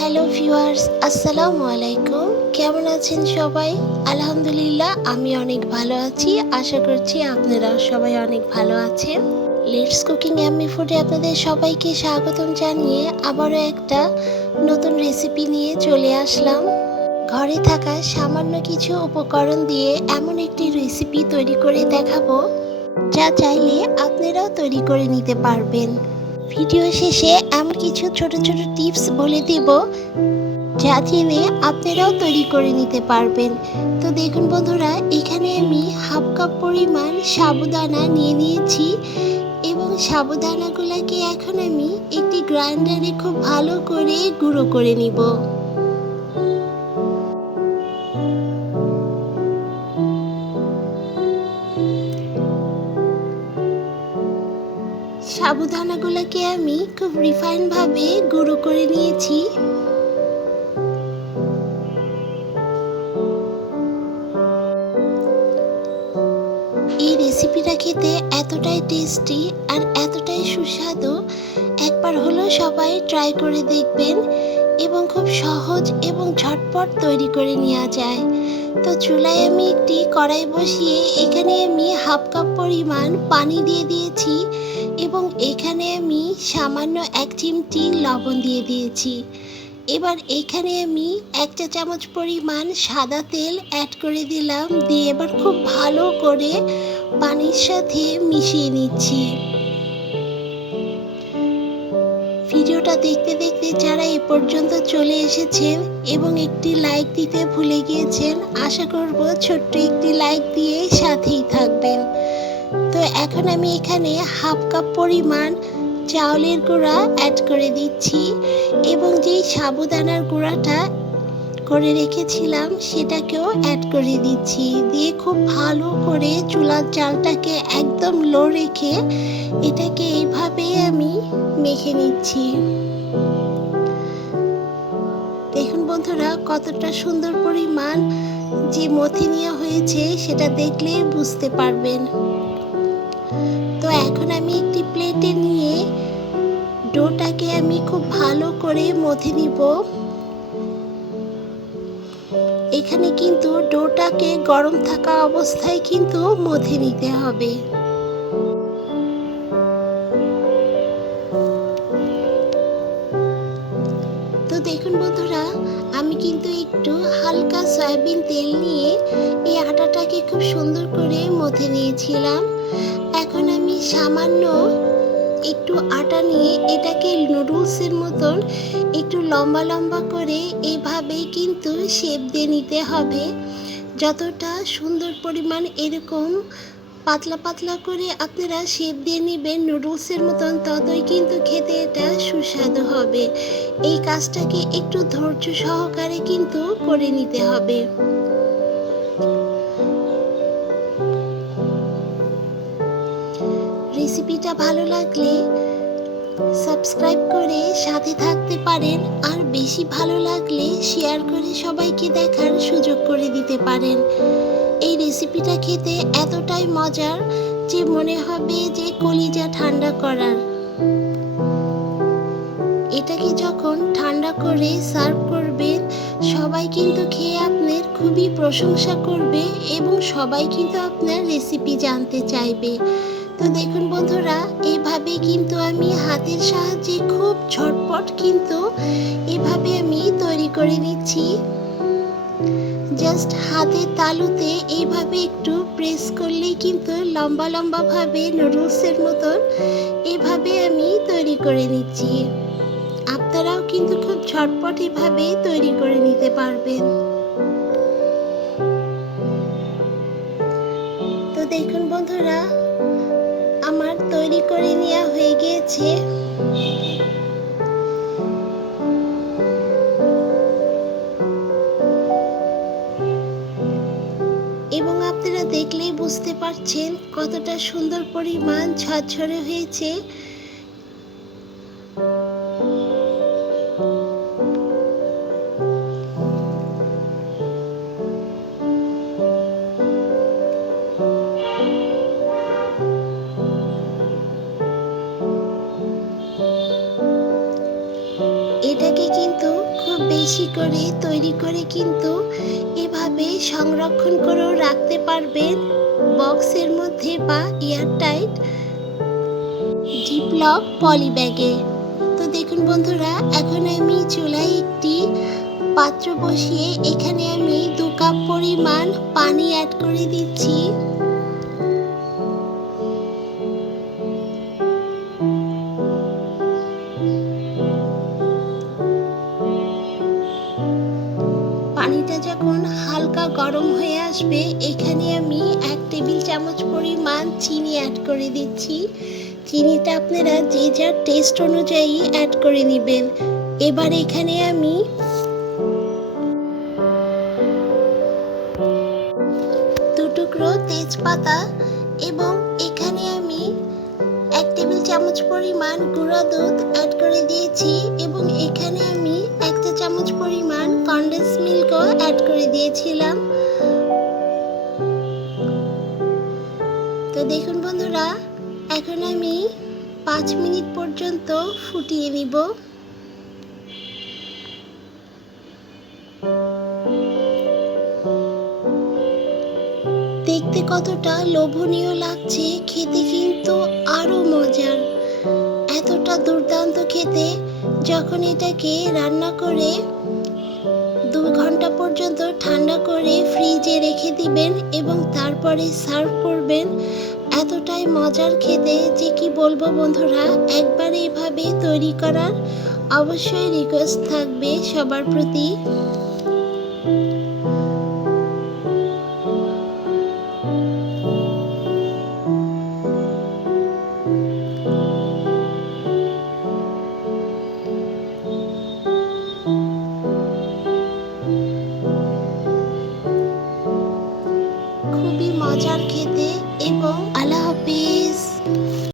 Hello viewers, আসসালামু আলাইকুম। কেমন আছেন সবাই? আলহামদুলিল্লাহ, আমি অনেক ভালো আছি। আশা করছি আপনারা সবাই অনেক ভালো আছেন। লেটস কুকিং ইয়াম্মি ফুডে আপনাদের সবাইকে স্বাগতম জানিয়ে আবারও একটা নতুন রেসিপি নিয়ে চলে আসলাম। ঘরে থাকা সামান্য কিছু উপকরণ দিয়ে এমন একটি রেসিপি তৈরি করে দেখাবো, যা চাইলে আপনারাও তৈরি করে নিতে পারবেন। ভিডিও শেষে এমন কিছু ছোট ছোট টিপস বলে দিব, যা জেনে আপনারাও তৈরি করে নিতে পারবেন। তো দেখুন বন্ধুরা, এখানে আমি হাফ কাপ পরিমাণ সাবুদানা নিয়ে নিয়েছি এবং সাবুদানাগুলোকে এখন আমি একটি গ্রাইন্ডারে খুব ভালো করে গুঁড়ো করে নিব। সাবুদানাগুলোকে আমি খুব রিফাইনভাবে গুঁড়ো করে নিয়েছি। এই রেসিপিটা খেতে এতটাই টেস্টি আর এতটাই সুস্বাদু, একবার হলেও সবাই ট্রাই করে দেখবেন এবং খুব সহজ এবং ঝটপট তৈরি করে নেওয়া যায়। তো চুলায় আমি একটি কড়াই বসিয়ে এখানে আমি হাফ কাপ পরিমাণ পানি দিয়ে দিয়েছি এবং এখানে আমি সামান্য 1 চিমটি লবণ দিয়ে দিয়েছি। এবার এখানে আমি 1 চা চামচ পরিমাণ সাদা তেল অ্যাড করে দিলাম, দিয়ে এবার খুব ভালো করে পানির সাথে মিশিয়ে নিচ্ছি। ভিডিওটা দেখতে দেখতে যারা এ পর্যন্ত চলে এসেছেন এবং একটি লাইক দিতে ভুলে গিয়েছেন, আশা করব ছোট্ট একটি লাইক দিয়ে সাথেই থাকবেন। তো এখন আমি এখানে হাফ কাপ পরিমাণ চাউলের গুঁড়া অ্যাড করে দিচ্ছি এবং যেই সাবুদানার গুঁড়াটা করে রেখেছিলাম সেটাকেও অ্যাড করে দিচ্ছি, দিয়ে খুব ভালো করে চুলার জালটাকে একদম লো রেখে এটাকে এইভাবে আমি মেখে নিচ্ছি। দেখুন বন্ধুরা, কতটা সুন্দর পরিমাণ যে মথি নেওয়া হয়েছে সেটা দেখলেই বুঝতে পারবেন। তো এখন আমি একটি প্লেটে নিয়ে ডোটাকে আমি খুব ভালো করে মথে নিব। এখানে কিন্তু ডোটাকে গরম থাকা অবস্থায় কিন্তু মথে নিতে হবে। তো দেখুন বন্ধুরা, আমি কিন্তু একটু হালকা সয়াবিন তেল নিয়ে এই আটাটাকে খুব সুন্দর করে মথে নিয়েছিলাম। এখন আমি সামান্য একটু আটা নিয়ে এটাকে নুডলসের মতন একটু লম্বা লম্বা করে এইভাবেই কিন্তু শেপ দিয়ে নিতে হবে। যতটা সুন্দর পরিমাণ এরকম পাতলা পাতলা করে আপনারা শেপ দিয়ে নেবেন নুডলসের মতন, ততই কিন্তু খেতে এটা সুস্বাদু হবে। এই কাজটাকে একটু ধৈর্য সহকারে কিন্তু করে নিতে হবে। রেসিপিটা ভালো লাগলে সাবস্ক্রাইব করে সাথে থাকতে পারেন, আর বেশি ভালো লাগলে শেয়ার করে সবাইকে দেখার সুযোগ করে দিতে পারেন। এই রেসিপিটা খেতে এতটাই মজার যে মনে হবে যে কলিজা ঠান্ডা করার। এটাকে যখন ঠান্ডা করে সার্ভ করবেন, সবাই কিন্তু খেয়ে আপনার খুবই প্রশংসা করবে এবং সবাই কিন্তু আপনার রেসিপি জানতে চাইবে। তো দেখুন বন্ধুরা, এইভাবে কিন্তু আমি হাতের সাহায্যে খুব ঝটপট কিন্তু এভাবে আমি তৈরি করে নিচ্ছি। জাস্ট হাতের তালুতে এইভাবে একটু প্রেস করলেই কিন্তু লম্বা লম্বা ভাবে নুডলসের মতন এভাবে আমি তৈরি করে নিচ্ছি। আপনারাও কিন্তু খুব ঝটপট এভাবে তৈরি করে নিতে পারবেন। তো দেখুন বন্ধুরা, আমার তৈরি করে নেওয়া হয়ে গিয়েছে। এবং আপনারা দেখলেই বুঝতে পারছেন কতটা সুন্দর পরিমাণ ঝরঝরে হয়েছে। এটাকে কিন্তু খুব বেশি করে তৈরি করে কিন্তু এভাবে সংরক্ষণ করেও রাখতে পারবেন বক্সের মধ্যে বা এয়ারটাইট জিপলক পলি ব্যাগে। তো দেখুন বন্ধুরা, এখন আমি চুলায় একটি পাত্র বসিয়ে এখানে আমি 2 কাপ পরিমাণ পানি অ্যাড করে দিচ্ছি। পানিটা যখন হালকা গরম হয়ে আসবে, এখানে আমি 1 টেবিল চামচ পরিমাণ চিনি অ্যাড করে দিচ্ছি। চিনিটা আপনারা যে যার টেস্ট অনুযায়ী অ্যাড করে নেবেন। এবার এখানে আমি 2 টুকরো তেজপাতা এবং এখানে আমি 1 টেবিল চামচ পরিমাণ গুঁড়া দুধ অ্যাড করে দিয়েছি এবং এখানে আমি 1 চা চামচ পরিমাণ কনডেন্স মিল্কও অ্যাড করে দিয়েছিলাম। তো দেখুন বন্ধুরা, এখন আমি 5 মিনিট পর্যন্ত ফুটিয়ে নিব। দেখতে কতটা লোভনীয় লাগছে, খেতে কিন্তু আরো মজার, এতটা দুর্দান্ত খেতে। যখন এটাকে রান্না করে 2 ঘন্টা পর্যন্ত ঠান্ডা করে ফ্রিজে রেখে দিবেন এবং তারপরে সার্ভ করবেন, এতটাই মজার খেতে যে কি বলবো বন্ধুরা। একবার এভাবে তৈরি করার অবশ্যই রিকোয়েস্ট থাকবে সবার প্রতি। খুবই মজার খেতে।